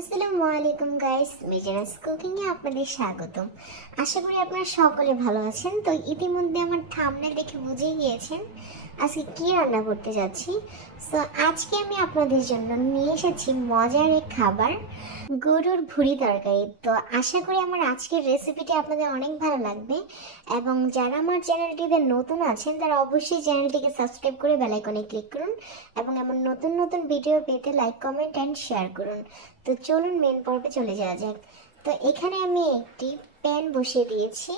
আসসালামু আলাইকুম guys, মেজেনাস cooking এ আপনাদের স্বাগতম। আশা করি আপনারা সকলে ভালো আছেন। তো ইতিমধ্যে আমার থাম্বনেল দেখে বুঝে গিয়েছেন আজকে কি রান্না করতে যাচ্ছি। সো আজকে আমি আপনাদের জন্য নিয়ে এসেছি মজার এক খাবার, গরুর ভুঁড়ি তরকারি। তো আশা করি আমার আজকের রেসিপিটি আপনাদের অনেক ভালো লাগবে এবং যারা আমার চ্যানেলটিতে নতুন আছেন তারা অবশ্যই চ্যানেলটিকে সাবস্ক্রাইব করে বেল আইকনে ক্লিক করুন এবং এমন নতুন নতুন ভিডিও পেতে লাইক কমেন্ট এন্ড শেয়ার করুন। তো চলুন মেন পর্বে চলে যাওয়া যাক। তো এখানে আমি একটি প্যান বসিয়ে দিয়েছি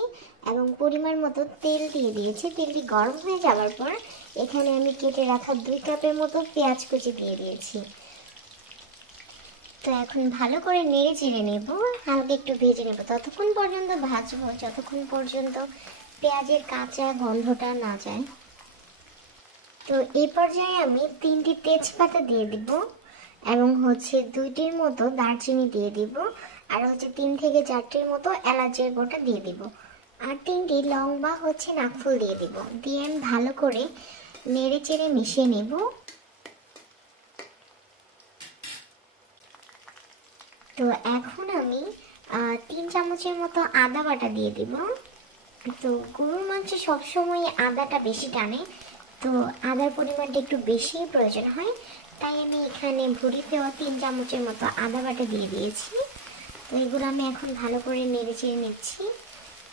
এবং পরিমাণ মতো তেল দিয়ে দিয়েছি। তেলটি গরম হয়ে যাওয়ার পর এখানে আমি কেটে রাখা 2 কাপের মতো পেঁয়াজ কুচি দিয়ে দিয়েছি। তো এখন ভালো করে নেড়ে চেড়ে নেব, হালকা একটু ভেজে নেব, ততক্ষণ পর্যন্ত ভাজবো যতক্ষণ পর্যন্ত পেঁয়াজের কাঁচা গন্ধটা না যায়। তো এই পর্যায়ে আমি 3টি তেজপাতা দিয়ে দিব এবং 2টির মতো দারচিনি দিয়ে দিব আর 3 থেকে 4টির মতো এলাচের গোটা দিয়ে দিব আর 3টি লং বা নাকফুল দিয়ে দিব। দিয়ে আমি ভালো করে নেড়ে চেড়ে মিশিয়ে নেব। তো এখন আমি 3 চামচের মতো আদা বাটা দিয়ে দিব। তো গরুর মাংসে সবসময় আদাটা বেশি টানে, তো আদার পরিমাণটা একটু বেশি প্রয়োজন হয়, তাই আমি এখানে ভুঁড়িতেও 3 চামচের মতো আদা বাটা দিয়ে দিয়েছি। তো এগুলো আমি এখন ভালো করে নেড়ে চেড়ে নিচ্ছি।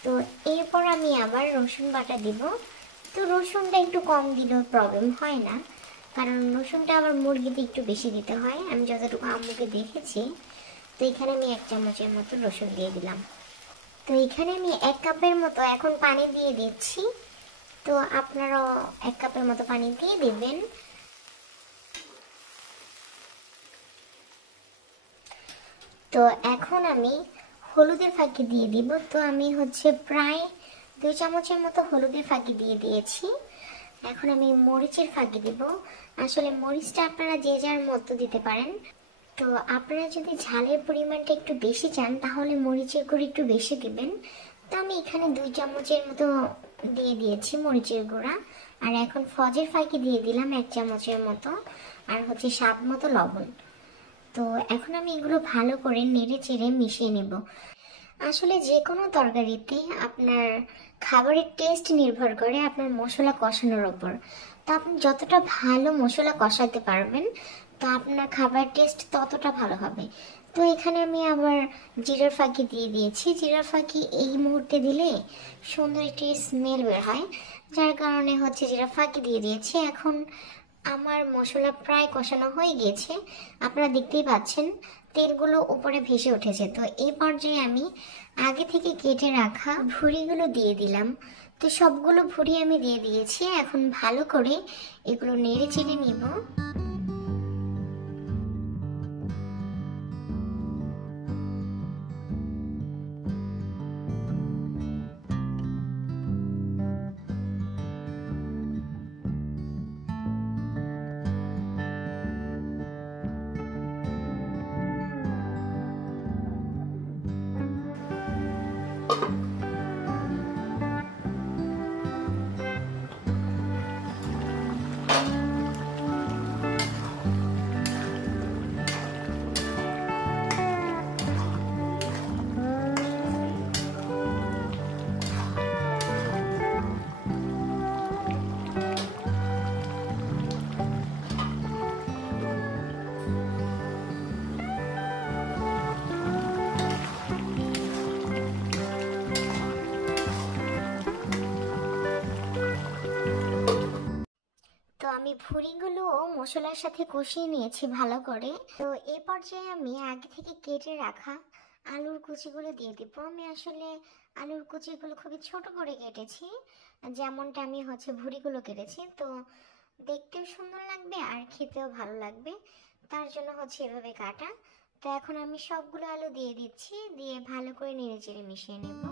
তো এরপর আমি আবার রসুন বাটা দিব। তো রসুনটা একটু কম দিলেও প্রবলেম হয় না, কারণ রসুনটা আবার মুরগিতে একটু বেশি দিতে হয়, আমি যতটুকু আম্মুকে দেখেছি। তো এখানে আমি 1 চামচের মতো রসুন দিয়ে দিলাম। তো এখানে আমি 1 কাপের মতো এখন পানি দিয়ে দিচ্ছি। তো আপনারাও 1 কাপের মতো পানি দিয়ে দিবেন। তো এখন আমি হলুদের ফাঁকি দিয়ে দিব। তো আমি প্রায় 2 চামচের মতো হলুদের ফাঁকি দিয়ে দিয়েছি। এখন আমি মরিচের ফাঁকি দিব। আসলে মরিচটা আপনারা যে যার মতো দিতে পারেন। তো আপনারা যদি ঝালের পরিমাণটা একটু বেশি চান তাহলে মরিচের গুঁড়ো একটু বেশি দিবেন। তো আমি এখানে 2 চামচের মতো দিয়ে দিয়েছি মরিচের গুঁড়া। আর এখন ফজের ফাঁকি দিয়ে দিলাম 1 চামচের মতো আর স্বাদ মতো লবণ। তো এখন আমি এগুলো ভালো করে নেড়ে চেড়ে মিশিয়ে নেব। আসলে যে কোনো তরকারিতে আপনার খাবারের টেস্ট নির্ভর করে আপনার মশলা কষানোর ওপর। তো আপনি যতটা ভালো মশলা কষাতে পারবেন তো আপনার খাবারের টেস্ট ততটা ভালো হবে। তো এখানে আমি আবার জিরার ফাঁকি দিয়ে দিয়েছি। জিরার ফাঁকি এই মুহূর্তে দিলে সুন্দর একটি স্মেল বের হয়, যার কারণে জিরা ফাঁকি দিয়ে দিয়েছি। এখন আমার মশলা প্রায় কষানো হয়ে গিয়েছে, আপনারা দেখতেই পাচ্ছেন তেলগুলো উপরে ভেসে উঠেছে। তো এই পর্যায়ে আমি আগে থেকে কেটে রাখা ভুঁড়িগুলো দিয়ে দিলাম। তো সবগুলো ভুঁড়ি আমি দিয়ে দিয়েছি। এখন ভালো করে এগুলো নেড়ে চেড়ে নিব। তো আমি ভুঁড়িগুলো মশলার সাথে কষিয়ে নিয়েছি ভালো করে। তো এই পর্যায়ে আমি আগে থেকে কেটে রাখা আলুর কুচিগুলো দিয়ে দিব। আমি আসলে আলুর কুচিগুলো খুবই ছোট করে কেটেছি, যেমনটা আমি ভুঁড়িগুলো কেটেছি। তো দেখতেও সুন্দর লাগবে আর খেতেও ভালো লাগবে, তার জন্য এভাবে কাটা। তো এখন আমি সবগুলো আলু দিয়ে দিচ্ছি, দিয়ে ভালো করে নেড়ে চেড়ে মিশিয়ে নেব।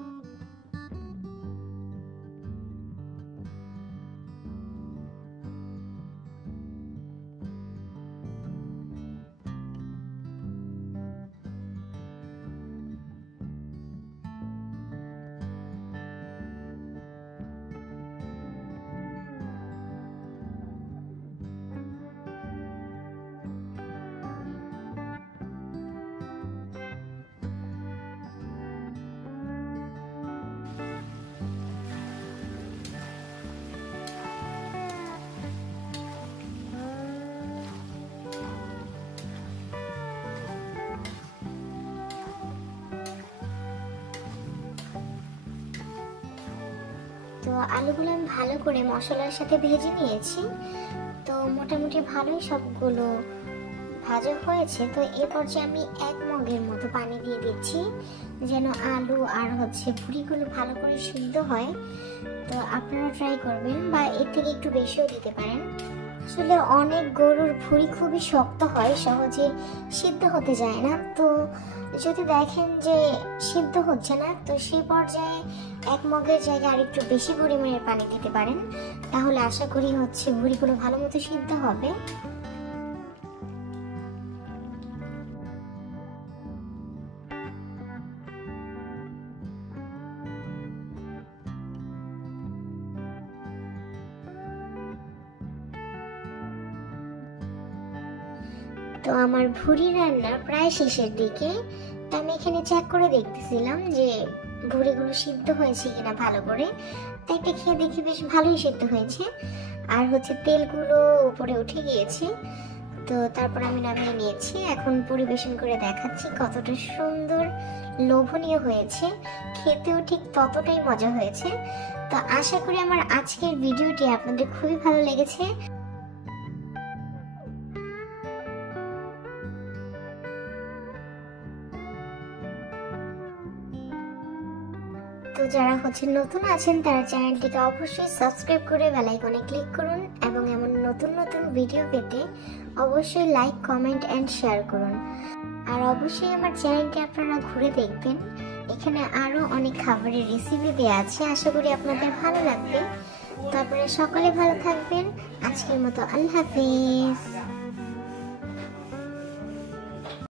তো আলুগুলো আমি ভালো করে মশলার সাথে ভেজে নিয়েছি। তো মোটামুটি ভালোই সবগুলো ভাজা হয়েছে। তো এই পর্যায়ে আমি 1 মগের মতো পানি দিয়ে দিচ্ছি, যেন আলু আর ভুঁড়িগুলো ভালো করে সিদ্ধ হয়। তো আপনারা ট্রাই করবেন, বা এর থেকে একটু বেশিও দিতে পারেন। আসলে অনেক গরুর ভুঁড়ি খুবই শক্ত হয়, সহজে সিদ্ধ হতে যায় না। তো যদি দেখেন যে সিদ্ধ হচ্ছে না, তো সেই পর্যায়ে 1 মগের জায়গায় আর একটু বেশি পরিমাণের পানি দিতে পারেন। তাহলে আশা করি ভুঁড়িগুলো ভালো মতো সিদ্ধ হবে। তো আমার ভুঁড়ি রান্না প্রায় শেষের দিকে। তো আমি এখানে চেক করে দেখতেছিলাম যে ভুঁড়িগুলো সিদ্ধ হয়েছে কিনা ভালো করে। তো একটা খেয়ে দেখি বেশ ভালোই সিদ্ধ হয়েছে, আর তেলগুলো উপরে উঠে গিয়েছে। তো তারপর আমি নামিয়ে নিয়েছি। এখন পরিবেশন করে দেখাচ্ছি কতটা সুন্দর লোভনীয় হয়েছে, খেতেও ঠিক ততটাই মজা হয়েছে। তো আশা করি আমার আজকের ভিডিওটি আপনাদের খুবই ভালো লেগেছে। তো যারা নতুন আছেন তারা চ্যানেলটিকে অবশ্যই সাবস্ক্রাইব করে বেল আইকনে ক্লিক করুন, এবং এমন নতুন নতুন ভিডিও পেতে অবশ্যই লাইক, কমেন্ট এন্ড শেয়ার করুন। আর অবশ্যই আমার চ্যানেলটি আপনারা ঘুরে দেখবেন, এখানে আরো অনেক খাবারের রেসিপি দেওয়া আছে। আশা করি আপনাদের ভালো লাগবে। তো আপনারা সকলে ভালো থাকবেন। আজকের মতো আল্লাহ হাফেজ।